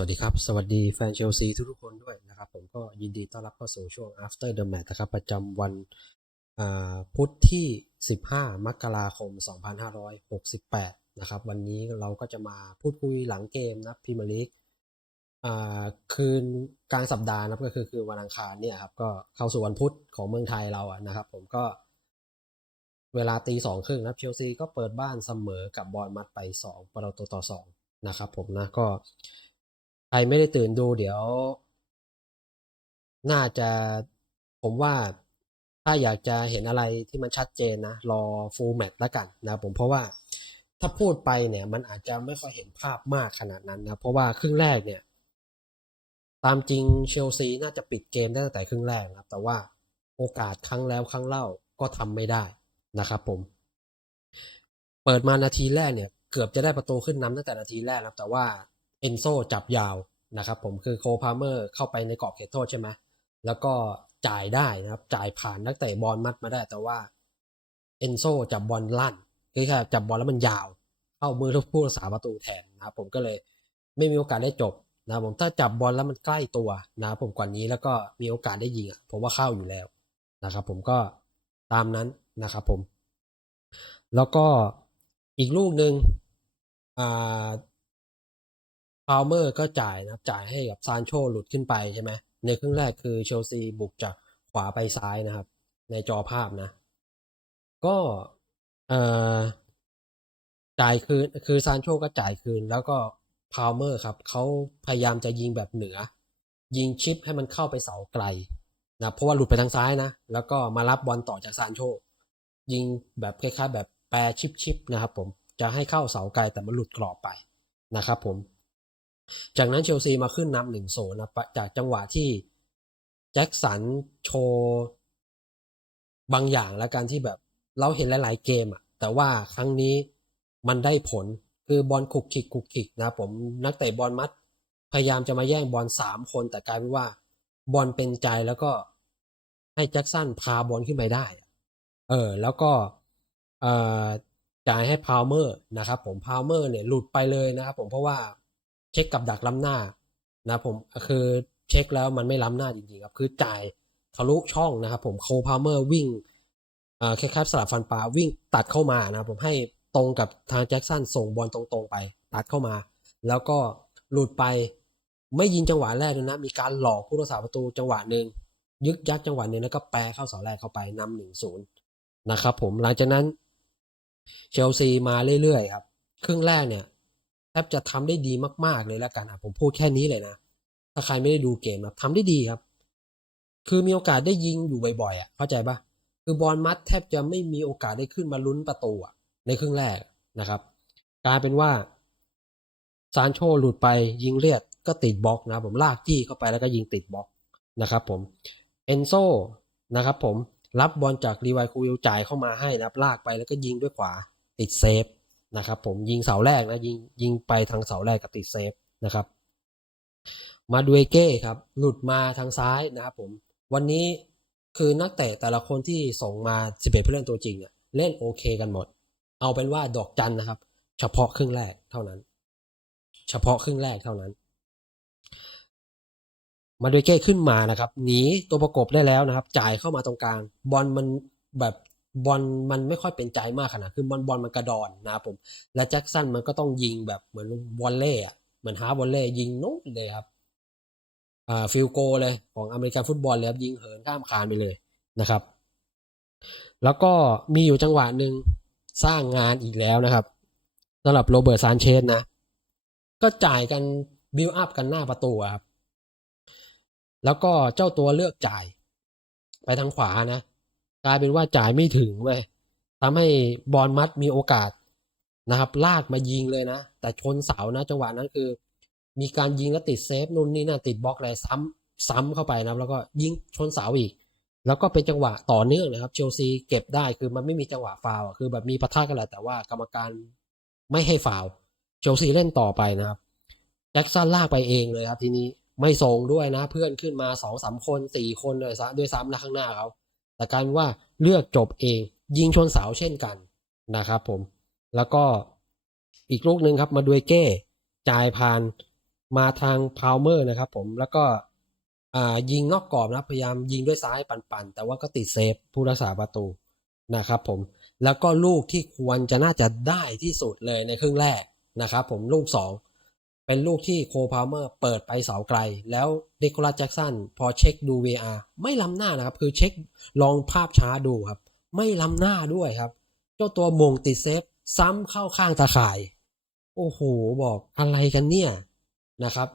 วัสดีครับ สวัสดีแฟนเชลซีทุกๆคนด้วยนะครับ ผมก็ยินดีต้อนรับเข้าสู่ช่วง after the match นะครับ ประจำวันอ่าพุธที่ 15 มกราคม 2568 นะครับ วันนี้เราก็จะมาพูดคุยหลังเกมนะพรีเมียร์ลีกอ่าคืนกลางสัปดาห์นะก็คือคือวันอังคารเนี่ยครับก็เข้าสู่วันพุธของเมืองไทยเราอะนะครับ ผมก็เวลาตีสองครึ่งนะเชลซีก็เปิดบ้านเสมอกับบอลมัดไปสองประตูต่อสองนะครับผมนะก็ ใครไม่ได้ตื่นดูเดี๋ยว น่าจะผมว่าถ้าอยากจะเห็นอะไรที่มันชัดเจนนะ รอฟูลแมตช์แล้วกันนะผมเพราะว่าถ้าพูดไปเนี่ย มันอาจจะไม่ค่อยเห็นภาพมากขนาดนั้นนะ เพราะว่าครึ่งแรกเนี่ย ตามจริงเชลซีน่าจะปิดเกมตั้งแต่ครึ่งแรกนะครับ แต่ว่าโอกาสครั้งแล้วครั้งเล่าก็ทำไม่ได้นะครับผม เปิดมานาทีแรกเนี่ย เกือบจะได้ประตูขึ้นนำตั้งแต่นาทีแรกนะครับแต่ว่า เอนโซจับยาวนะครับผมคือโคพาเมอร์เข้าไปในกรอบเขตโทษใช่ไหมแล้วก็จ่ายได้นะครับ จ่ายผ่านนักเตะบอลมัดมาได้แต่ว่าเอนโซจับบอลลั่นคือแค่จับบอลแล้วมันยาว เข้ามือทุกผู้รักษาประตูแทนนะครับผมก็เลยไม่มีโอกาสได้จบนะผมถ้าจับบอลแล้วมันใกล้ตัวนะครับผมกว่านี้แล้วก็มีโอกาสได้ยิงอะผมว่าเข้าอยู่แล้วนะครับผมก็ตามนั้นนะครับผม แล้วก็อีกลูกหนึ่งอ่า พาวเมอร์ก็จ่ายนะจ่ายให้กับซานโชหลุดขึ้นไปใช่ไหมในครึ่งแรกคือเชลซีบุกจากขวาไปซ้ายนะครับ ในจอภาพนะ ก็เอ่อจ่ายคืนคือซานโชก็จ่ายคืน แล้วก็พาวเมอร์ครับเขาพยายามจะยิงแบบเหนือ ยิงชิปให้มันเข้าไปเสาไกลนะเพราะว่าหลุดไปทางซ้ายนะ แล้วก็มารับบอลต่อจากซานโชยิงแบบคล้ายๆ แบบแปรชิปๆนะครับผมจะให้เข้าเสาไกลแต่มันหลุดกรอบไปนะครับผม จากนั้นเชลซีมาขึ้นนำหนึ่งโซนนะจากจังหวะที่แจ็คสันโชว์บางอย่างและการที่แบบเราเห็นหลาย ๆ เกมอะแต่ว่าครั้งนี้มันได้ผลคือบอลขุกขิกขุกขิกนะครับผมนักเตะบอลมัด พยายามจะมาแย่งบอลสามคนแต่กลายเป็นว่าบอลเป็นใจแล้วก็ให้แจ็คสันพาบอลขึ้นไปได้ เออ แล้วก็จ่ายให้พาวเมอร์นะครับผมพาวเมอร์เนี่ยหลุดไปเลยนะครับผมเพราะว่า เช็คกับดักล้ำหน้านะผมคือเช็คแล้วมันไม่ล้ำหน้าจริงๆครับคือจ่ายทะลุช่องนะครับผมโคพาวเมอร์วิ่งเอ่อคล้ายๆสลับฟันปลาวิ่งตัดเข้ามานะผมให้ตรงกับทางแจ็คสันส่งบอลตรงๆไป ตัดเข้ามา แล้วก็หลุดไปไม่ยิงจังหวะแรกเลยนะ มีการหลอกผู้รักษาประตูจังหวะหนึ่งยึกยักจังหวะหนึ่งแล้วก็แปรเข้าเสาแรกเข้าไปนำหนึ่งศูนย์นะครับผมหลังจากนั้นเชลซีมาเรื่อยๆครับ ครึ่งแรกเนี่ย แทบจะทำได้ดีมาก ๆเลยแล้วกันอะผมพูดแค่นี้เลยนะ ถ้าใครไม่ได้ดูเกมนะทำได้ดีครับ คือมีโอกาสได้ยิงอยู่บ่อยๆอะเข้าใจปะคือบอลมัดแทบจะไม่มีโอกาสได้ขึ้นมาลุ้นประตูอะในครึ่งแรกนะครับกลายเป็นว่าซานโชหลุดไปยิงเลียดก็ติดบล็อกนะผมลากจี้เข้าไปแล้วก็ยิงติดบล็อกนะครับผมเอนโซนะครับผมรับบอลจากรีไวคูวิลจ่ายเข้ามาให้นะครับลากไปแล้วก็ยิงด้วยขวาติดเซฟ นะครับผมยิงเสาแรกนะยิงยิงไปทางเสาแรกกับติดเซฟนะครับ มาดูเอเก้ครับหลุดมาทางซ้ายนะครับผมวันนี้คือนักเตะแต่ละคนที่ส่งมา 11ผู้เล่นตัวจริงเนี่ยเล่นโอเคกันหมด เอาเป็นว่าดอกจันนะครับ เฉพาะครึ่งแรกเท่านั้น เฉพาะครึ่งแรกเท่านั้น มาโดยเก้ขึ้นมานะครับหนีตัวประกบได้แล้วนะครับ จ่ายเข้ามาตรงกลาง บอลมันแบบ บอลมันไม่ค่อยเป็นใจมากขนาด คือบอลบอลมันกระดอนนะครับผม และแจ็คสันมันก็ต้องยิงแบบเหมือนวอลเล่อะเหมือนฮาร์วอลเล่ยิงโน้นเลยครับอ่าฟิลโกเลยของอเมริกันฟุตบอลเลยครับยิงเหินข้ามคานไปเลยนะครับ แล้วก็มีอยู่จังหวะหนึ่งสร้างงานอีกแล้วนะครับสำหรับโรเบิร์ตซานเชสนะ ก็จ่ายกันบิลอัพกันหน้าประตูครับ แล้วก็เจ้าตัวเลือกจ่าย ไปทางขวานะ กลายเป็นว่าจ่ายไม่ถึงเว้ยทำให้บอลมัดมีโอกาสนะครับลากมายิงเลยนะ แต่ชนเสานะจังหวะนั้นคือ มีการยิงแล้วติดเซฟนู่นนี่นะติดบล็อกอะไรซ้ำซ้ำเข้าไปนะแล้วก็ยิงชนเสาอีก แล้วก็เป็นจังหวะต่อเนื่องนะครับ เชลซีเก็บได้คือมันไม่มีจังหวะฟาว์คือแบบมีปะทะกันแหละแต่ว่ากรรมการไม่ให้ฟาว์เชลซีเล่นต่อไปนะครับแจ็คสันลากไปเองเลยครับทีนี้ไม่ส่งด้วยนะ เพื่อนขึ้นมาสองสามคนสี่คนเลยซะด้วยซ้ำนะข้างหน้าเขา แต่การว่าเลือกจบเอง ยิงชนเสาเช่นกันนะครับผม แล้วก็อีกลูกหนึ่งครับมาด้วยเก้จ่ายผ่านมาทางพาวเมอร์นะครับผมแล้วก็ยิงนอกกรอบนะพยายามยิงด้วยซ้ายปั่นๆ แต่ว่าก็ติดเซฟผู้รักษาประตูนะครับผมแล้วก็ลูกที่ควรจะน่าจะได้ที่สุดเลยในครึ่งแรกนะครับผมลูกสอง เป็นลูกที่โคพาวเมอร์เปิดไปเสาไกล แล้วเดโคลัสแจ็กสันพอเช็คดู VR ไม่ล้ำหน้านะครับ คือเช็คลองภาพช้าดูครับ ไม่ล้ำหน้าด้วยครับ เจ้าตัวมงติดเซฟ ซ้ำเข้าข้างตาข่าย โอ้โห บอกอะไรกันเนี่ยนะครับ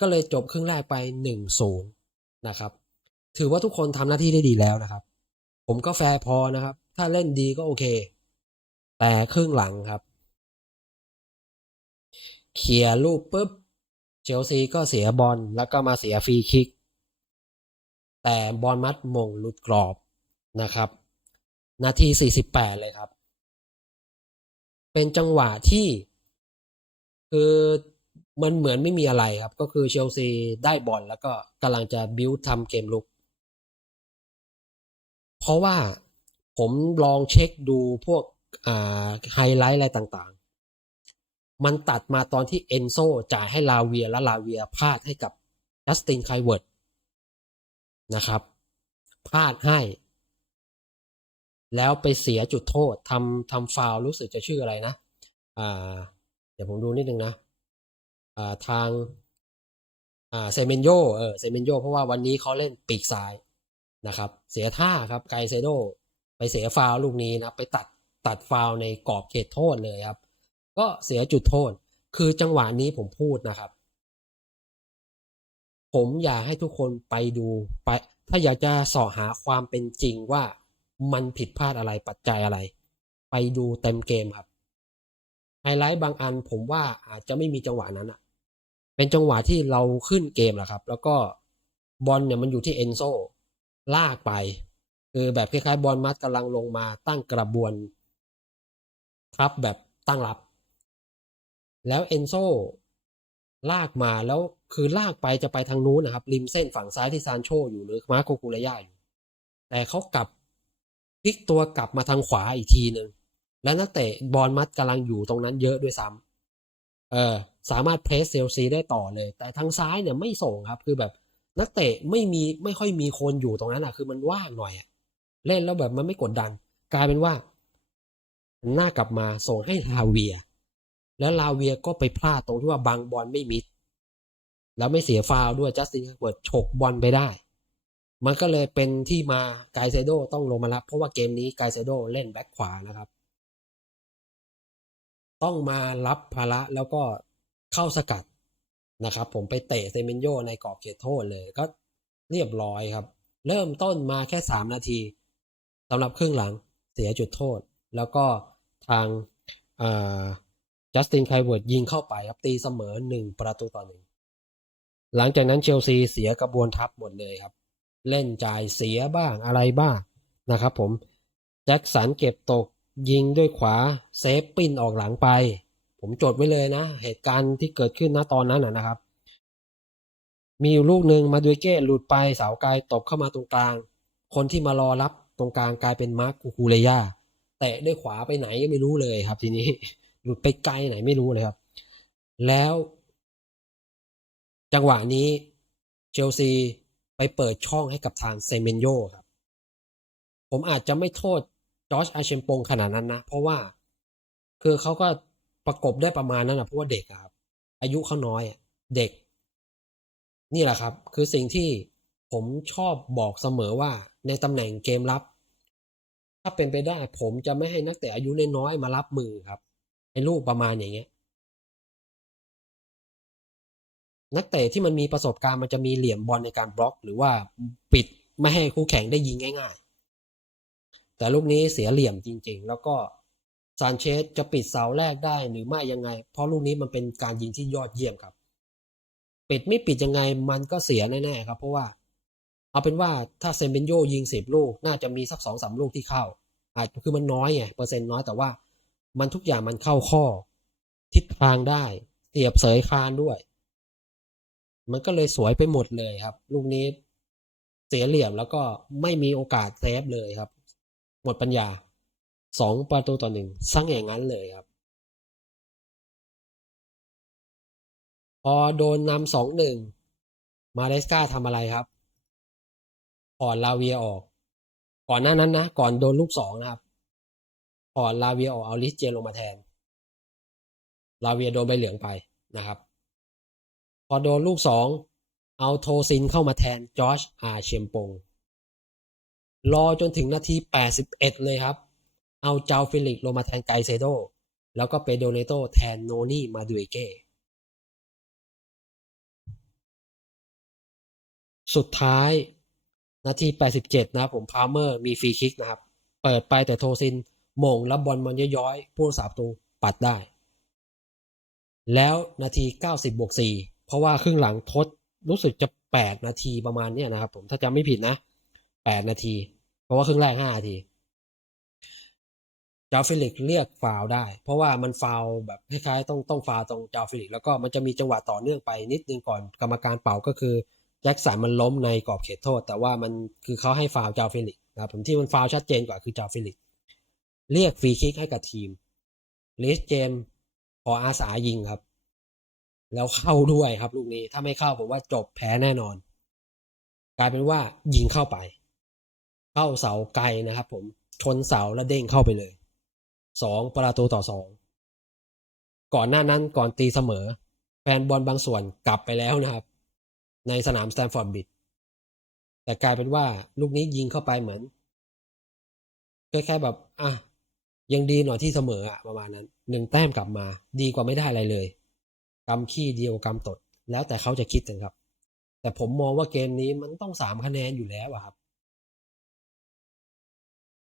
ก็เลยจบครึ่งแรกไปหนึ่งศูนย์นะครับ ถือว่าทุกคนทำหน้าที่ได้ดีแล้วนะครับ ผมก็แฟร์พอนะครับ ถ้าเล่นดีก็โอเค แต่ครึ่งหลังครับ เคลียร์ลูกปุ๊บ เชลซีก็เสียบอลแล้วก็มาเสียฟรีคิก แต่บอลมัดมงหลุดกรอบนะครับ นาที 48 เลยครับ เป็นจังหวะที่ คือมันเหมือนไม่มีอะไรครับ ก็คือเชลซีได้บอลแล้วก็กำลังจะบิวทำเกมลุก เพราะว่าผมลองเช็คดูพวกไฮไลท์อะไรต่าง มันตัดมาตอนที่เอนโซจ่ายให้ลาเวียและลาเวียพลาดให้กับจัสตินไคเวิร์ดนะครับพลาดให้ แล้วไปเสียจุดโทษทำทำฟาวรู้สึกจะชื่ออะไรนะอ่าเดี๋ยวผมดูนิดนึงนะอ่าทางอ่าเซเมนโยเออเซเมนโยเพราะว่าวันนี้เขาเล่นปีกซ้ายนะครับ เสียท่าครับไกเซโด ไปเสียฟาวลูกนี้นะ ไปตัดตัดฟาวในกรอบเขตโทษเลยครับ ก็เสียจุดโทษ คือจังหวะนี้ผมพูดนะครับ ผมอยากให้ทุกคนไปดูไป ถ้าอยากจะสาะหาความเป็นจริงว่ามันผิดพลาดอะไรปัจจัยอะไร ไปดูเต็มเกมครับไฮไลท์บางอันผมว่าอาจจะไม่มีจังหวะนั้นอะเป็นจังหวะที่เราขึ้นเกมแหละครับ แล้วก็บอลเนี่ยมันอยู่ที่เอนโซลากไป คือแบบคล้ายๆบอลมัดกำลังลงมาตั้งกระบวนทับแบบตั้งรับ แล้วเอนโซลากมาแล้วคือลากไปจะไปทางนู้นนะครับ ริมเส้นฝั่งซ้ายที่ซานโชอยู่หรือมาโกคูเรยาอยู่ แต่เขากลับพลิกตัวกลับมาทางขวาอีกทีหนึ่งแล้วนักเตะบอลมัดกำลังอยู่ตรงนั้นเยอะด้วยซ้ำเออสามารถเพรสเซลซีได้ต่อเลย แต่ทางซ้ายเนี่ยไม่ส่งครับคือแบบนักเตะไม่มีไม่ค่อยมีคนอยู่ตรงนั้นอะ คือมันว่างหน่อยอะเล่นแล้วแบบมันไม่กดดัน กลายเป็นว่า หน้ากลับมาส่งให้ลาเวีย แล้วลาเวียก็ไปพลาดตรงที่ว่าบางบอลไม่มิด แล้วไม่เสียฟาวด้วยจัสตินเวิร์ดฉกบอลไปได้ มันก็เลยเป็นที่มาไกเซโดต้องลงมารับ เพราะว่าเกมนี้ไกเซโดเล่นแบ็คขวานะครับ ต้องมารับภาระแล้วก็เข้าสกัดนะครับ ผมไปเตะเซเมนโยในกรอบเขตโทษเลยก็เรียบร้อยครับ เริ่มต้นมาแค่สามนาทีสำหรับครึ่งหลังเสียจุดโทษ แล้วก็ทาง จัสตินไคเวิร์ดยิงเข้าไปครับตีเสมอหนึ่งประตูต่อหนึ่งหลังจากนั้นเชลซีเสียกระบวนทัพหมดเลยครับ เล่นจ่ายเสียบ้างอะไรบ้างนะครับผมแจ็คสันเก็บตกยิงด้วยขวาเซฟปินออกหลังไป ผมจดไว้เลยนะ เหตุการณ์ที่เกิดขึ้นณตอนนั้นนะครับ มีอยู่ลูกหนึ่งมาด้วยเก้หลุดไปเสาไกลตบเข้ามาตรงกลาง คนที่มารอรับตรงกลางกลายเป็นมาร์คกูคูเรยาแตะด้วยขวาไปไหนก็ไม่รู้เลยครับทีนี้ หลุดไปไกลไหนไม่รู้เลยครับ แล้ว จังหวะนี้เชลซีไปเปิดช่องให้กับทางเซเมนโยครับ ผมอาจจะไม่โทษจอร์จอาเชมปงขนาดนั้นนะ เพราะว่าคือเขาก็ประกบได้ประมาณนั้นนะเพราะว่าเด็กครับ อายุเขาน้อยเด็ก นี่แหละครับ คือสิ่งที่ผมชอบบอกเสมอว่าในตำแหน่งเกมรับ ถ้าเป็นไปได้ผมจะไม่ให้นักเตะอายุน้อยๆมารับมือครับ ไอ้ลูกประมาณอย่างเงี้ย นักเตะที่มันมีประสบการณ์มันจะมีเหลี่ยมบอลในการบล็อก หรือว่าปิดไม่ให้คู่แข่งได้ยิงง่าย ๆ แต่ลูกนี้เสียเหลี่ยมจริง ๆ แล้วก็ซานเชสจะปิดเสาแรกได้หรือไม่ยังไง เพราะลูกนี้มันเป็นการยิงที่ยอดเยี่ยมครับ ปิดไม่ปิดยังไงมันก็เสียแน่ๆครับ เพราะว่า เอาเป็นว่าถ้าเซมเบนโยยิงสิบลูก น่าจะมีสักสองสามลูกที่เข้าอาจคือมันน้อยไงเปอร์เซ็นต์น้อยแต่ว่า มันทุกอย่างมันเข้าข้อ ทิศทางได้เสียบเสยคานด้วย มันก็เลยสวยไปหมดเลยครับ ลูกนี้เสียเหลี่ยมแล้วก็ไม่มีโอกาสเซฟเลยครับ หมดปัญญาสองประตูต่อหนึ่งสั่งอย่างนั้นเลยครับ พอโดนนำสองหนึ่งมาเลสกาทำอะไรครับถอดลาเวียออก ก่อนหน้านั้นนะ ก่อนโดนลูกสองนะครับ อลาเวียออกเอาลิสเจนลงมาแทน ลาเวียโดนใบเหลืองไปนะครับ พอโดนลูกสองเอาโทซินเข้ามาแทนจอร์จอาเชียมปง รอจนถึงนาที 81 เลยครับ เอาเจ้าฟิลิกลงมาแทนไกเซโด แล้วก็เปโดเนโตแทนโนนี่มาดูเอเก้สุดท้ายนาที 87 นะครับผมพาเมอร์มีฟรีคิกนะครับ เปิดไปแต่โทซิน มงแล้วบอลมันย้อยๆผู้รักษาประตูปัดได้ แล้วนาที 90บวก4เพราะว่าครึ่งหลังทดรู้สึกจะ 8 นาทีประมาณเนี้ยนะครับผมถ้าจำไม่ผิดนะ 8 นาที เพราะว่าครึ่งแรก 5 นาทีจาฟิลิกเรียกฟาวได้ เพราะว่ามันฟาวแบบคล้ายๆต้องต้องฟาวตรงจาฟิลิกแล้วก็มันจะมีจังหวะต่อเนื่องไปนิดนึงก่อนกรรมการเป่าก็คือแจ็คสันมันล้มในกรอบเขตโทษ แต่ว่ามันคือเขาให้ฟาวจาฟิลิกนะครับผมที่มันฟาวชัดเจนกว่าคือจาฟิลิก เรียกฟรีคิกให้กับทีมลิสเจมขออาสายิงครับ แล้วเข้าด้วยครับลูกนี้ ถ้าไม่เข้าผมว่าจบแพ้แน่นอน กลายเป็นว่ายิงเข้าไป เข้าเสาไกลนะครับ ผมชนเสาแล้วเด้งเข้าไปเลยสองประตูต่อสองก่อนหน้านั้นก่อนตีเสมอ แฟนบอลบางส่วนกลับไปแล้วนะครับ ในสนามสแตมฟอร์ดบิดแต่กลายเป็นว่าลูกนี้ยิงเข้าไปเหมือนคล้ายๆแบบ อะ ยังดีหน่อยที่เสมออะประมาณนั้นหนึ่งแต้มกลับมา ดีกว่าไม่ได้อะไรเลยกำขี้เดียวกำตด แล้วแต่เขาจะคิดกันครับ แต่ผมมองว่าเกมนี้มันต้องสามคะแนนอยู่แล้วอะครับ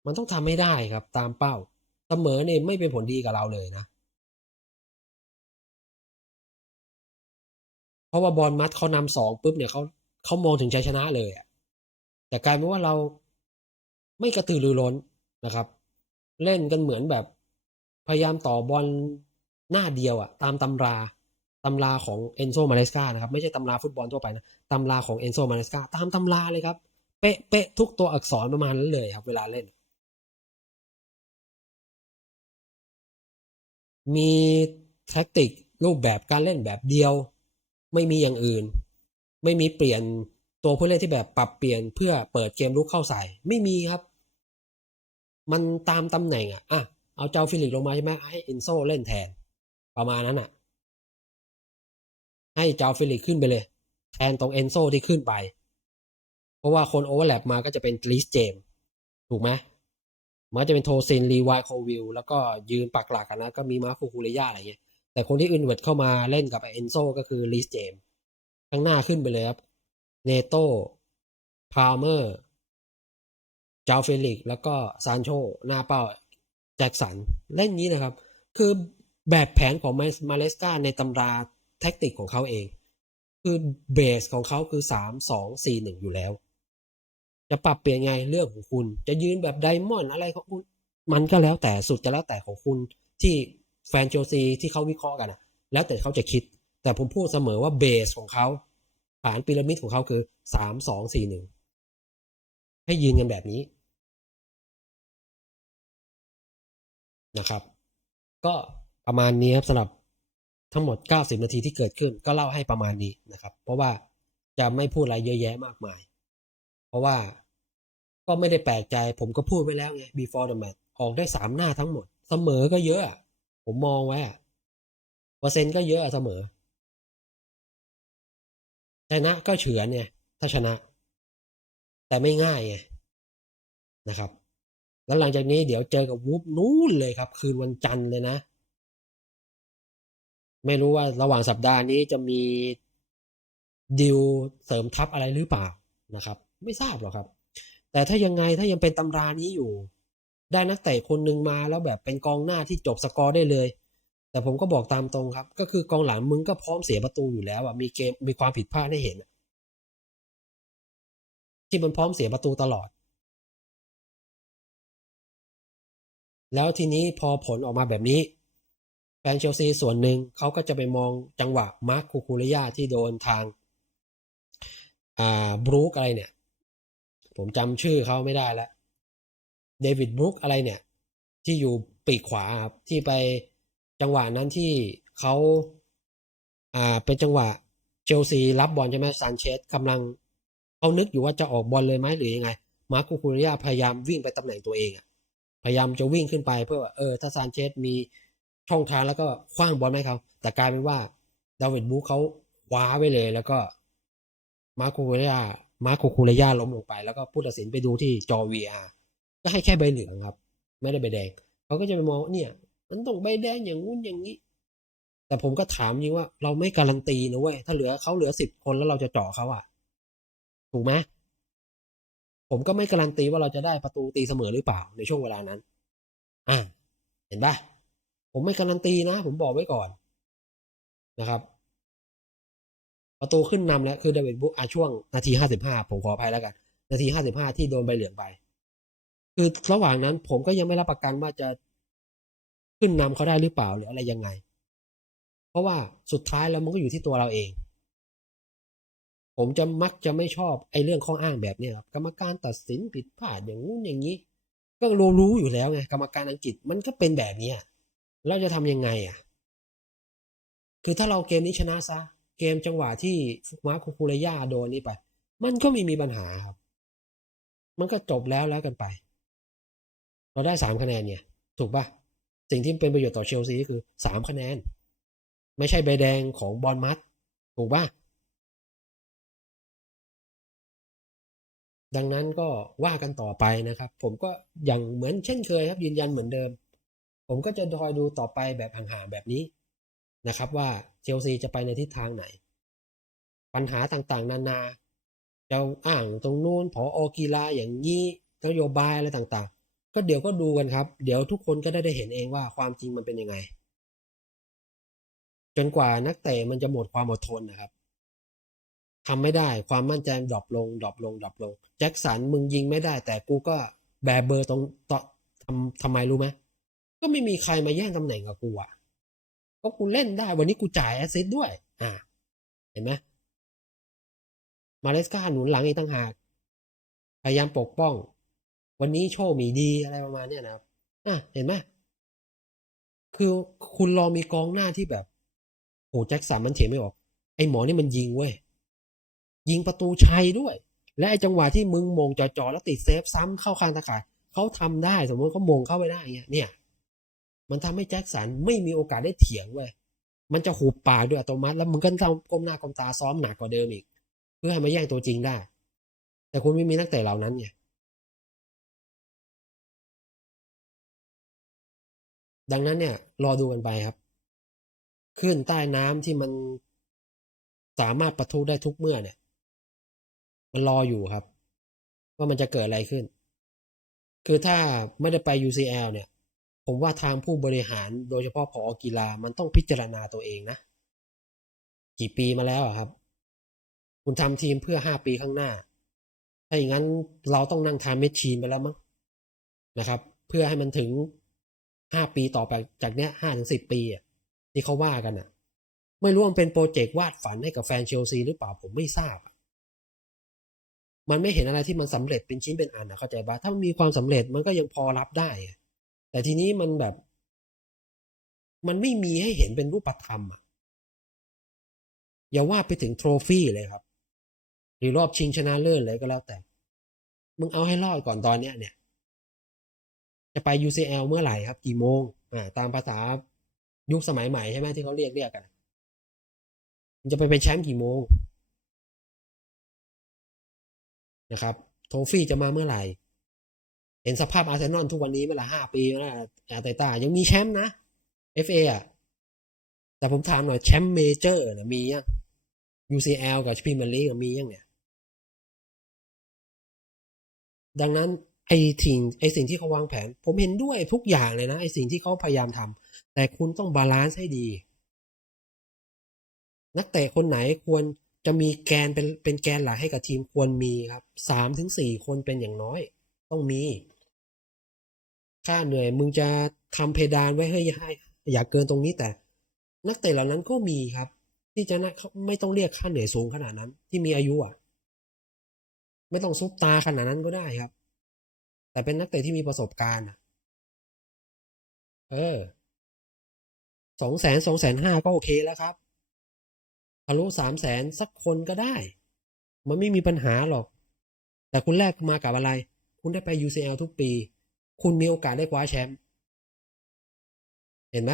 มันต้องทำให้ได้ครับ ตามเป้า เสมอเนี่ยไม่เป็นผลดีกับเราเลยนะ เพราะว่าบอลมัดเขานำสองปุ๊บเนี่ยเขาเขามองถึงชัยชนะเลยอะแต่กลายเป็นว่าเราไม่กระตือรือร้นนะครับ เล่นกันเหมือนแบบ พยายามต่อบอลหน้าเดียวอะตามตำราตำราของเอนโซมาเลสกานะครับ ไม่ใช่ตำราฟุตบอลทั่วไปนะตำราของเอนโซมาเลสกาตามตำราเลยครับ เป๊ะเป๊ะทุกตัวอักษรประมาณนั้นเลยครับ เวลาเล่น มีแท็กติกรูปแบบการเล่นแบบเดียว ไม่มีอย่างอื่น ไม่มีเปลี่ยนตัวผู้เล่นที่แบบปรับเปลี่ยนเพื่อเปิดเกมลุกเข้าใส่ ไม่มีครับ มันตามตำแหน่งอะอะเอาเจ้าฟิลิกลงมาใช่ไหมให้เอนโซเล่นแทน ประมาณนั้นอะ ให้เจ้าฟิลิกขึ้นไปเลย แทนตรงเอนโซที่ขึ้นไป เพราะว่าคนโอเวอร์แลปมาก็จะเป็นลิสเจมถูกไหมมันจะเป็นโทซินรีวายโควิลแล้วก็ยืนปักหลักกันนะ ก็มีมาคูคูเรย่าอะไรเงี้ยแต่คนที่อินเวร์ตเข้ามาเล่นกับเอนโซก็คือลิสเจมข้างหน้าขึ้นไปเลยครับเนโต้พาวเมอร์ จาวเฟลิกแล้วก็ซานโชหน้าเป้าแจ็คสันเล่นนี้นะครับ คือแบบแผนของมาเลสกาในตำราแท็กติกของเขาเอง คือเบสของเขาคือสามสองสี่หนึ่งอยู่แล้ว จะปรับเปลี่ยนไงเรื่องของคุณ จะยืนแบบไดมอนด์อะไรของคุณมันก็แล้วแต่สุดจะแล้วแต่ของคุณที่แฟนเชลซีที่เขาวิเคราะห์กันอะแล้วแต่เขาจะคิด แต่ผมพูดเสมอว่าเบสของเขาฐานพีระมิดของเขาคือสามสองสี่หนึ่งให้ยืนกันแบบนี้ นะครับ ก็ประมาณนี้ครับสำหรับทั้งหมด 90 นาทีที่เกิดขึ้น ก็เล่าให้ประมาณนี้นะครับ เพราะว่าจะไม่พูดอะไรเยอะแยะมากมาย เพราะว่าก็ไม่ได้แปลกใจ ผมก็พูดไว้แล้วไง before the match ออกได้สามหน้าทั้งหมด เสมอก็เยอะ ผมมองไว้เปอร์เซ็นต์ก็เยอะอะเสมอ ชนะก็เฉือนเนี่ย ถ้าชนะ แต่ไม่ง่ายไงนะครับ แล้วหลังจากนี้เดี๋ยวเจอกับวูฟนู้นเลยครับ คืนวันจันทร์เลยนะ ไม่รู้ว่าระหว่างสัปดาห์นี้จะมีดิวเสริมทัพอะไรหรือเปล่านะครับ ไม่ทราบหรอกครับ แต่ถ้ายังไงถ้ายังเป็นตำรานี้อยู่ ได้นักเตะคนหนึ่งมาแล้วแบบเป็นกองหน้าที่จบสกอร์ได้เลย แต่ผมก็บอกตามตรงครับ ก็คือกองหลังมึงก็พร้อมเสียประตูอยู่แล้วอะมีเกมมีความผิดพลาดให้เห็นที่มันพร้อมเสียประตูตลอด แล้วทีนี้พอผลออกมาแบบนี้ แฟนเชลซีส่วนหนึ่งเขาก็จะไปมองจังหวะมาร์คคูคูเรย่าที่โดนทางอ่าบรูคอะไรเนี่ย ผมจำชื่อเขาไม่ได้แล้วเดวิดบรูคอะไรเนี่ย ที่อยู่ปีกขวาครับที่ไปจังหวะนั้นที่เขาอ่าเป็นจังหวะเชลซีรับบอลใช่ไหมซานเชสกำลังเขานึกอยู่ว่าจะออกบอลเลยไหมหรือยังไง มาร์คคูคูรียพยายามวิ่งไปตำแหน่งตัวเองอะ พยายามจะวิ่งขึ้นไปเพื่อว่าเออถ้าซานเชสมีช่องทางแล้วก็คว้างบอลให้เขา แต่กลายเป็นว่าดาวิดบุ๊กเขาคว้าไว้เลย แล้วก็มาร์คูคูเรียมาร์คูคูเรียล้มลงไป แล้วก็ผู้ตัดสินไปดูที่จอ VR ก็ให้แค่ใบเหลืองครับ ไม่ได้ใบแดง เขาก็จะไปมองเนี่ย มันต้องใบแดงอย่างงู้นอย่างนี้ แต่ผมก็ถามจริงว่าเราไม่การันตีนะเว้ยถ้าเหลือเขาเหลือสิบคนแล้วเราจะเจาะเขาอะ ถูกไหม ผมก็ไม่การันตีว่าเราจะได้ประตูตีเสมอหรือเปล่าในช่วงเวลานั้น อ่า เห็นปะผมไม่การันตีนะ ผมบอกไว้ก่อนนะครับ ประตูขึ้นนำแล้วคือเดวิดบุ๊กอะช่วงนาทีห้าสิบห้าผมขออภัยแล้วกัน นาทีห้าสิบห้าที่โดนใบเหลืองไป คือระหว่างนั้น ผมก็ยังไม่รับประกันว่าจะขึ้นนำเขาได้หรือเปล่าหรืออะไรยังไง เพราะว่าสุดท้ายแล้วมันก็อยู่ที่ตัวเราเอง ผมจะมักจะไม่ชอบไอ้เรื่องข้ออ้างแบบนี้ครับกรรมการตัดสินผิดพลาดอย่างงู้นอย่างนี้ ก็รู้รู้อยู่แล้วไงกรรมการอังกฤษมันก็เป็นแบบนี้เราจะทำยังไงอะ คือถ้าเราเกมนี้ชนะซะ เกมจังหวะที่มาร์คคูคูเรย่าโดนนี่ไป มันก็ไม่มีปัญหาครับ มันก็จบแล้วแล้วกันไป เราได้สามคะแนนเนี่ย ถูกปะสิ่งที่เป็นประโยชน์ต่อเชลซีคือสามคะแนน ไม่ใช่ใบแดงของบอลมัดถูกปะ ดังนั้นก็ว่ากันต่อไปนะครับ ผมก็อย่างเหมือนเช่นเคยครับ ยืนยันเหมือนเดิม ผมก็จะคอยดูต่อไปแบบห่างๆแบบนี้นะครับ ว่าเชลซีจะไปในทิศทางไหน ปัญหาต่างๆ นานาจะอ้างตรงนู้นผออกีฬาอย่างนี้นโยบายอะไรต่างๆ ก็เดี๋ยวก็ดูกันครับ เดี๋ยวทุกคนก็ได้ได้เห็นเองว่าความจริงมันเป็นยังไง จนกว่านักเตะมันจะหมดความอดทนนะครับ ทำไม่ได้ ความมั่นใจดรอปลงดรอปลงดรอปลง แจ็คสันมึงยิงไม่ได้ แต่กูก็แบเบอร์ตรงต่อทำทำไมรู้ไหมก็ไม่มีใครมาแย่งตำแหน่งกับกูอะก็กูเล่นได้ วันนี้กูจ่ายแอสซิสด้วย อ่า เห็นไหมมาเลสกาหนุนหลังอีกตั้งหาก พยายามปกป้อง วันนี้โชว์มีดีอะไรประมาณเนี้ยนะครับ อะ เห็นไหมคือคุณรอมีกองหน้าที่แบบโอ้แจ็คสันมันเถียงไม่ออก ไอ้หมอนี่มันยิงเว้ย ยิงประตูชัยด้วย และไอ้จังหวะที่มึงมงจ่อๆแล้วติดเซฟซ้ำเข้าคางตะข่ายเขาทำได้สมมติเขามงเข้าไปได้เงี้ยเนี่ย มันทำให้แจ็คสันไม่มีโอกาสได้เถียงเว้ยมันจะหูปากด้วยอัตโนมัติ แล้วมึงก็ต้องก้มหน้าก้มตาซ้อมหนักกว่าเดิมอีก เพื่อให้มาแย่งตัวจริงได้ แต่คุณไม่มีนักเตะเหล่านั้นไงดังนั้นเนี่ย รอดูกันไปครับคลื่นใต้น้ำที่มันสามารถประทุได้ทุกเมื่อเนี่ย มันรออยู่ครับ ว่ามันจะเกิดอะไรขึ้น คือถ้าไม่ได้ไป UCL เนี่ย ผมว่าทางผู้บริหารโดยเฉพาะผอกีฬามันต้องพิจารณาตัวเองนะ กี่ปีมาแล้วครับ คุณทำทีมเพื่อห้าปีข้างหน้า ถ้าอย่างนั้นเราต้องนั่งทำเมชชีนไปแล้วมั้งนะครับ เพื่อให้มันถึงห้าปีต่อไปจากเนี้ยห้าถึงสิบปีที่เขาว่ากันอะ ไม่รู้มันเป็นโปรเจกต์วาดฝันให้กับแฟนเชลซีหรือเปล่าผมไม่ทราบ มันไม่เห็นอะไรที่มันสำเร็จเป็นชิ้นเป็นอันนะเข้าใจปะถ้ามันมีความสำเร็จมันก็ยังพอรับได้ แต่ทีนี้มันแบบ มันไม่มีให้เห็นเป็นรูปธรรมอะอย่าว่าไปถึงโทรฟี่เลยครับ หรือรอบชิงชนะเลิศเลยก็แล้วแต่ มึงเอาให้รอดก่อนตอนเนี้ยเนี่ย จะไป UCL เมื่อไหร่ครับ กี่โมง อ่า ตามภาษายุคสมัยใหม่ใช่ไหมที่เขาเรียกเรียกกัน มันจะไปเป็นแชมป์กี่โมง นะครับ โทฟี่จะมาเมื่อไหร่ เห็นสภาพอาร์เซนอลทุกวันนี้เวลาห้าปีแล้วอาร์เตต้ายังมีแชมป์นะ FA อะ แต่ผมถามหน่อยแชมป์เมเจอร์นะมียัง UCL กับพีเมียร์ลีกมียังเนี่ย ดังนั้นไอ้สิ่งไอ้สิ่งที่เขาวางแผน ผมเห็นด้วยทุกอย่างเลยนะไอ้สิ่งที่เขาพยายามทำแต่คุณต้องบาลานซ์ให้ดี นักเตะคนไหนควร จะมีแกนเป็นเป็นแกนหลักให้กับทีมควรมีครับสามถึงสี่คนเป็นอย่างน้อย ต้องมี ค่าเหนื่อยมึงจะทำเพดานไว้ให้ให้อยากเกินตรงนี้แต่ นักเตะเหล่านั้นก็มีครับ ที่จะนะไม่ต้องเรียกค่าเหนื่อยสูงขนาดนั้น ที่มีอายุอะ ไม่ต้องซุปตาขนาดนั้นก็ได้ครับ แต่เป็นนักเตะที่มีประสบการณ์เออสองแสนสองแสนห้าก็โอเคแล้วครับ ทะลุสามแสนสักคนก็ได้ มันไม่มีปัญหาหรอก แต่คุณแรกมากับอะไร คุณได้ไป UCL ทุกปี คุณมีโอกาสได้คว้าแชมป์เห็นไหม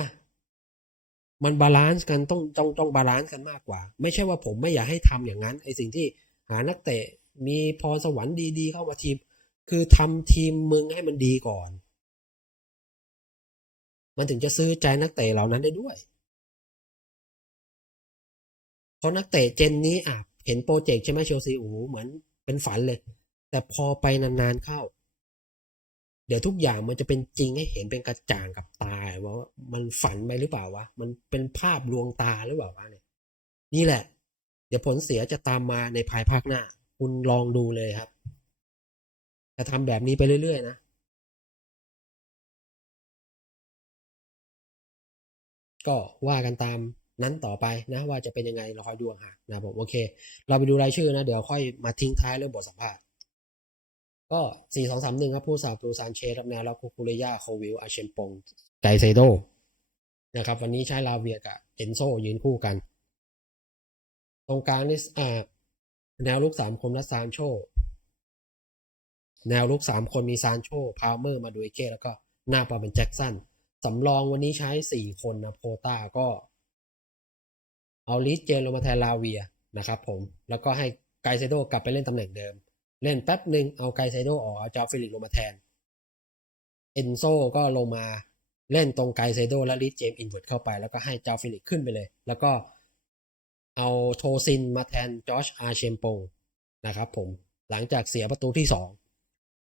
มันบาลานซ์กันต้องต้องต้องบาลานซ์กันมากกว่า ไม่ใช่ว่าผมไม่อยากให้ทำอย่างนั้นไอสิ่งที่หานักเตะมีพรสวรรค์ดีๆ เข้ามาทีม คือทำทีมมึงให้มันดีก่อน มันถึงจะซื้อใจนักเตะเหล่านั้นได้ด้วย ราะนักเตะเจนนี้อะเห็นโปรเจกต์ใช่ไหมเชลซีโอ้โหเหมือนเป็นฝันเลย แต่พอไปนานๆเข้า เดี๋ยวทุกอย่างมันจะเป็นจริงให้เห็นเป็นกระจ่างกับตาว่ามันฝันไปหรือเปล่าวะมันเป็นภาพลวงตาหรือเปล่าวะเนี่ยนี่แหละ เดี๋ยวผลเสียจะตามมาในภายภาคหน้า คุณลองดูเลยครับจะทำแบบนี้ไปเรื่อยๆนะก็ว่ากันตาม นั้นต่อไปนะว่าจะเป็นยังไงเราคอยดูห่างนะผมโอเค เราไปดูรายชื่อนะ เดี๋ยวค่อยมาทิ้งท้ายเรื่องบทสัมภาษณ์ก็สี่สองสามหนึ่งครับ ผู้สาประตูซานเชสรับแนวแล้วคุคุเรยาโควิลอาเชมปงไกเซโดนะครับวันนี้ใช้ลาเวียกับเอนโซยืนคู่กัน ตรงกลางนี่อ่าแนวลุกสามคนและซานโช แนวลุกสามคนมีซานโชพาวเมอร์มาดูเอเก้แล้วก็หน้าปาเป็นแจ็คสันสำรองวันนี้ใช้สี่คนนะโพต้าก็ เอาลิสเจนลงมาแทนลาเวียนะครับผมแล้วก็ให้ไกเซโดกลับไปเล่นตำแหน่งเดิม เล่นแป๊บหนึ่งเอาไกเซโดออกเอาจาฟิลิกลงมาแทนเอนโซก็ลงมาเล่นตรงไกเซโดและลิสเจมอินเวิร์ตเข้าไป แล้วก็ให้จาฟิลิกขึ้นไปเลย แล้วก็เอาโทซินมาแทนจอชอาเชมปงนะครับผมหลังจากเสียประตูที่สอง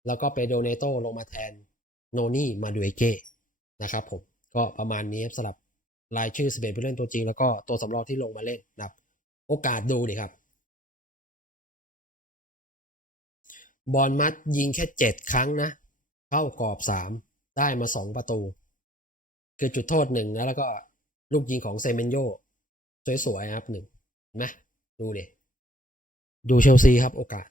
แล้วก็เปโดเนโตลงมาแทนโนนี่มาดูเอเก้นะครับผมก็ประมาณนี้สำหรับ รายชื่อ 11ผู้เล่นตัวจริง แล้วก็ตัวสำรองที่ลงมาเล่นนะครับ โอกาสดูดิครับ บอลมัดยิงแค่เจ็ดครั้งนะ เข้ากรอบสามได้มาสองประตู คือจุดโทษหนึ่งนะแล้วก็ลูกยิงของเซเมนโยสวยๆครับหนึ่งนะดูดิดูเชลซีครับโอกาส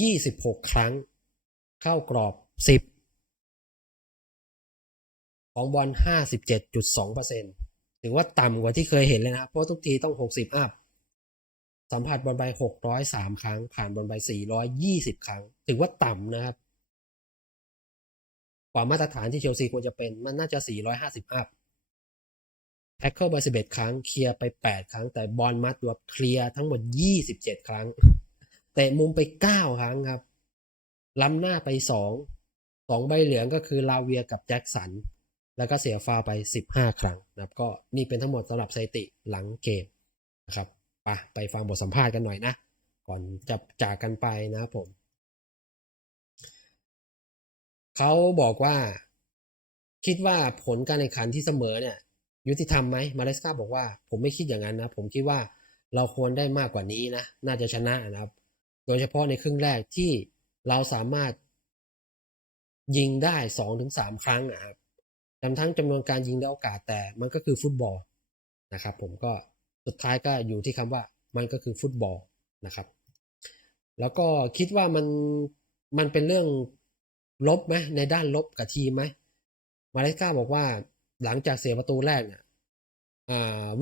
ยี่สิบหกครั้ง เข้ากรอบสิบ ของบอลห้าสิบเจ็ดจุดสองเปอร์เซ็นถือว่าต่ำกว่าที่เคยเห็นเลยนะ เพราะทุกทีต้องหกสิบอัพ สัมผัสบอลไปหกร้อยสามครั้ง ผ่านบอลไปสี่ร้อยยี่สิบครั้ง ถือว่าต่ำนะครับ กว่ามาตรฐานที่เชลซีควรจะเป็น มันน่าจะสี่ร้อยห้าสิบอัพแท็กเกิลไปสิบเอ็ดครั้ง เคลียร์ไปแปดครั้ง แต่บอลมัดตัวเคลียร์ทั้งหมดยี่สิบเจ็ดครั้ง เตะมุมไปเก้าครั้งครับ ล้ำหน้าไปสองสองใบเหลืองก็คือลาเวียกับแจ็คสัน แล้วก็เสียฟาวไปสิบห้าครั้งนะครับก็นี่เป็นทั้งหมดสำหรับสถิติหลังเกมนะครับไปไปฟังบทสัมภาษณ์กันหน่อยนะ ก่อนจะจากกันไปนะครับผม เขาบอกว่าคิดว่าผลการแข่งขันที่เสมอเนี่ย ยุติธรรมไหมมาเลสกาบอกว่า ผมไม่คิดอย่างนั้นนะ ผมคิดว่าเราควรได้มากกว่านี้นะ น่าจะชนะนะครับ โดยเฉพาะในครึ่งแรกที่เราสามารถยิงได้สองถึงสามครั้งนะครับ จำทั้งจำนวนการยิงได้โอกาสแต่มันก็คือฟุตบอลนะครับผมก็สุดท้ายก็อยู่ที่คำว่ามันก็คือฟุตบอลนะครับ แล้วก็คิดว่ามันมันเป็นเรื่องลบไหมในด้านลบกับทีมไหมมาเลสกาบอกว่าหลังจากเสียประตูแรกเนี่ย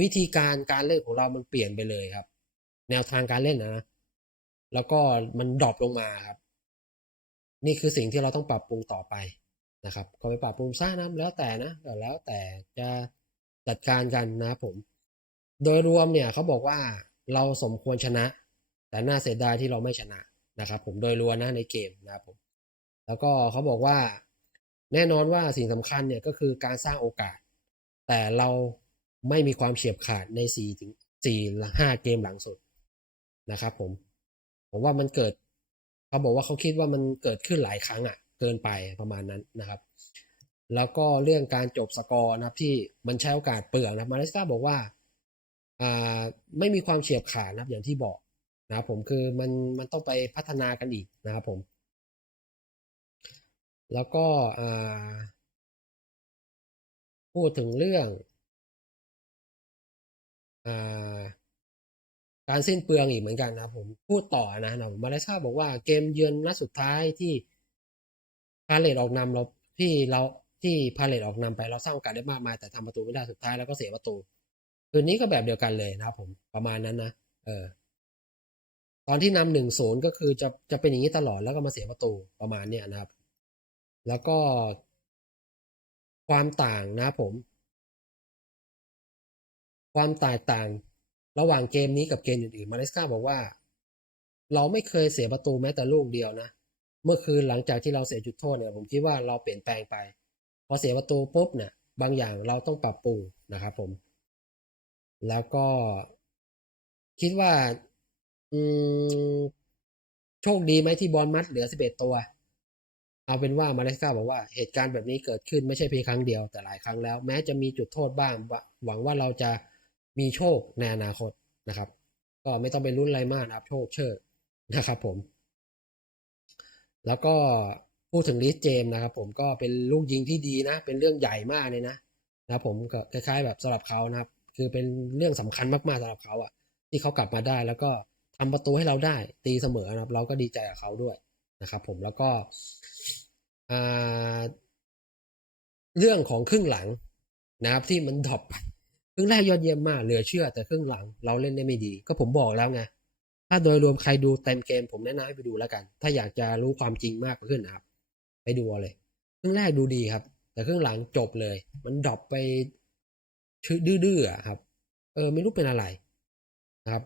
วิธีการการเล่นของเรามันเปลี่ยนไปเลยครับ แนวทางการเล่นนะ แล้วก็มันดรอปลงมาครับ นี่คือสิ่งที่เราต้องปรับปรุงต่อไป นะครับก็ไปปรับปรุงสร้างน้ำแล้วแต่นะแล้วแต่จะจัดการกันนะผม โดยรวมเนี่ยเขาบอกว่าเราสมควรชนะ แต่น่าเสียดายที่เราไม่ชนะนะครับผมโดยรวมนะในเกมนะครับผมแล้วก็เขาบอกว่าแน่นอนว่าสิ่งสำคัญเนี่ยก็คือการสร้างโอกาส แต่เราไม่มีความเฉียบขาดในสี่ถึงสี่ห้าเกมหลังสุดนะครับผมผมว่ามันเกิด เขาบอกว่าเขาคิดว่ามันเกิดขึ้นหลายครั้งอะ เกินไปประมาณนั้นนะครับ แล้วก็เรื่องการจบสกอร์นะครับที่มันใช้โอกาสเปลืองนะมาเลสกาบอกว่าอ่าไม่มีความเฉียบขาดนะครับอย่างที่บอกนะครับผมคือมันมันต้องไปพัฒนากันอีกนะครับผม แล้วก็อ่าพูดถึงเรื่องอ่าการสิ้นเปลืองอีกเหมือนกันนะผมพูดต่อนะนะมาเลเซียบอกว่าเกมเยือนนัดสุดท้ายที่ พาเลตออกนำเราที่เราที่พาเลตออกนำไปเราสร้างโอกาสได้มากมายแต่ทำประตูไม่ได้สุดท้ายแล้วก็เสียประตู คืนนี้ก็แบบเดียวกันเลยนะครับผมประมาณนั้นนะเออตอนที่นำหนึ่งศูนย์ก็คือจะจะเป็นอย่างนี้ตลอดแล้วก็มาเสียประตูประมาณเนี้ยนะครับ แล้วก็ความต่างนะผม ความแตกต่างระหว่างเกมนี้กับเกมอื่นๆ มาเลสกาบอกว่า เราไม่เคยเสียประตูแม้แต่ลูกเดียวนะ เมื่อคืนหลังจากที่เราเสียจุดโทษเนี่ยผมคิดว่าเราเปลี่ยนแปลงไป พอเสียประตูปุ๊บเนี่ยบางอย่างเราต้องปรับปรุงนะครับผม แล้วก็คิดว่าอืมโชคดีไหมที่บอลมัดเหลือ11ตัว เอาเป็นว่ามาเลสกาบอกว่าเหตุการณ์แบบนี้เกิดขึ้นไม่ใช่เพียงครั้งเดียวแต่หลายครั้งแล้ว แม้จะมีจุดโทษบ้าง หวังว่าเราจะมีโชคในอนาคตนะครับ ก็ไม่ต้องไปลุ้นอะไรมากนะครับ โชคเชิดนะครับผม แล้วก็พูดถึงลิสเจมนะครับ ผมก็เป็นลูกยิงที่ดีนะ เป็นเรื่องใหญ่มากเลยนะนะครับผมก็คล้ายๆแบบสำหรับเขานะครับ คือเป็นเรื่องสำคัญมากๆสำหรับเขาอะที่เขากลับมาได้แล้วก็ทำประตูให้เราได้ ตีเสมอนะครับ เราก็ดีใจกับเขาด้วยนะครับ ผมแล้วก็เรื่องของครึ่งหลังนะครับ ที่มันดรอปครึ่งแรกยอดเยี่ยมมากเหลือเชื่อแต่ครึ่งหลัง เราเล่นได้ไม่ดี ก็ผมบอกแล้วไง ถ้าโดยรวมใครดูเต็มเกมผมแนะนำให้ไปดูแล้วกัน ถ้าอยากจะรู้ความจริงมากขึ้นนะครับ ไปดูเอาเลย ครึ่งแรกดูดีครับ แต่ครึ่งหลังจบเลย มันดรอปไปชื่อดื้อๆครับ เออไม่รู้เป็นอะไรนะครับ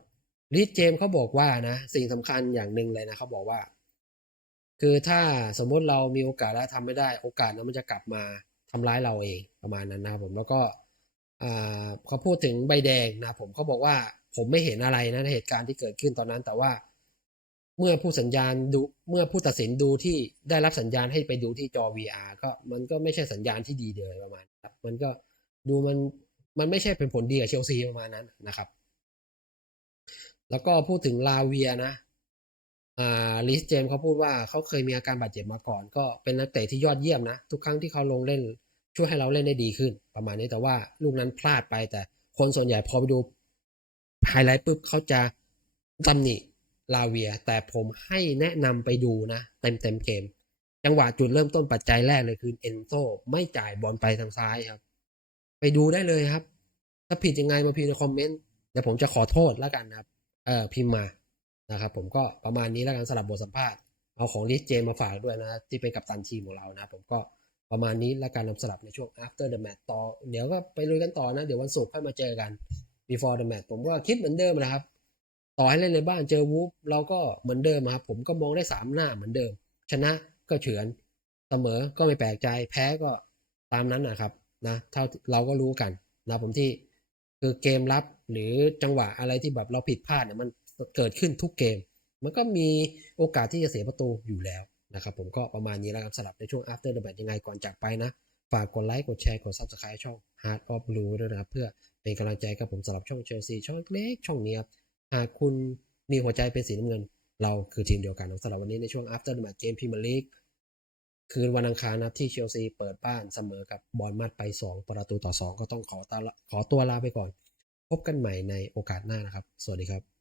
ลิสเจมเขาบอกว่านะ สิ่งสำคัญอย่างหนึ่งเลยนะเขาบอกว่า คือถ้าสมมติเรามีโอกาสแล้วทำไม่ได้ โอกาสนั้นมันจะกลับมาทำร้ายเราเองประมาณนั้นนะครับผมแล้วก็เขาพูดถึงใบแดงนะผมเขาบอกว่า ผมไม่เห็นอะไรนะเหตุการณ์ที่เกิดขึ้นตอนนั้น แต่ว่า เมื่อผู้สัญญาณดูเมื่อผู้ตัดสินดูที่ได้รับสัญญาณให้ไปดูที่จอ VR ก็มันก็ไม่ใช่สัญญาณที่ดีเลยประมาณครับมันก็ดูมันมันไม่ใช่เป็นผลดีกับเชลซีประมาณนั้นนะครับ แล้วก็พูดถึงลาเวียนะอ่าลิสเจมเขาพูดว่าเขาเคยมีอาการบาดเจ็บมาก่อน ก็เป็นนักเตะที่ยอดเยี่ยมนะ ทุกครั้งที่เขาลงเล่นช่วยให้เราเล่นได้ดีขึ้น ประมาณนี้แต่ว่าลูกนั้นพลาดไปแต่คนส่วนใหญ่พอไปดู ไฮไลท์ปุ๊บเขาจะตำหนิลาเวีย แต่ผมให้แนะนำไปดูนะ เต็มเต็มเกม จังหวะจุดเริ่มต้นปัจจัยแรกเลยคือเอนโซไม่จ่ายบอลไปทางซ้ายครับ ไปดูได้เลยครับ ถ้าผิดยังไงมาพิมพ์ในคอมเมนต์เดี๋ยวผมจะขอโทษแล้วกันนะครับ เออพิมพ์มานะครับ ผมก็ประมาณนี้แล้วกันสำหรับบทสัมภาษณ์เอาของลิสเจมมาฝากด้วยนะ ที่เป็นกัปตันทีมของเรานะ ผมก็ประมาณนี้แล้วการนำสลับในช่วง after the match ต่อ เดี๋ยวก็ไปลุยกันต่อนะ เดี๋ยววันศุกร์ค่อยมาเจอกัน before the match ผมก็คิดเหมือนเดิมนะครับ ต่อให้เล่นในบ้านเจอวูฟเราก็เหมือนเดิมครับ ผมก็มองได้สามหน้าเหมือนเดิม ชนะก็เฉือนเสมอก็ไม่แปลกใจแพ้ก็ตามนั้นนะครับนะเท่าเราก็รู้กันนะผมที่คือเกมรับหรือจังหวะอะไรที่แบบเราผิดพลาดเนี่ยมันเกิดขึ้นทุกเกม มันก็มีโอกาสที่จะเสียประตูอยู่แล้วนะครับผมก็ประมาณนี้แล้วครับสำหรับในช่วง after the match ยังไงก่อนจากไปนะ ฝากกดไลค์กดแชร์กด subscribe ช่อง Heart of Blue ด้วยนะครับเพื่อ เป็นกำลังใจกับผมสำหรับช่องเชลซีช่องเล็กช่องนี้ครับหากคุณมีหัวใจเป็นสีน้ำเงิน เราคือทีมเดียวกันสำหรับวันนี้ในช่วง after the match เกมพรีมียร์ลีกคืนวันอังคารนะที่เชลซีเปิดบ้านเสมอกับบอลมัดไป 2 ประตูต่อ 2 ก็ต้องขอตาขอตัวลาไปก่อน พบกันใหม่ในโอกาสหน้านะครับ สวัสดีครับ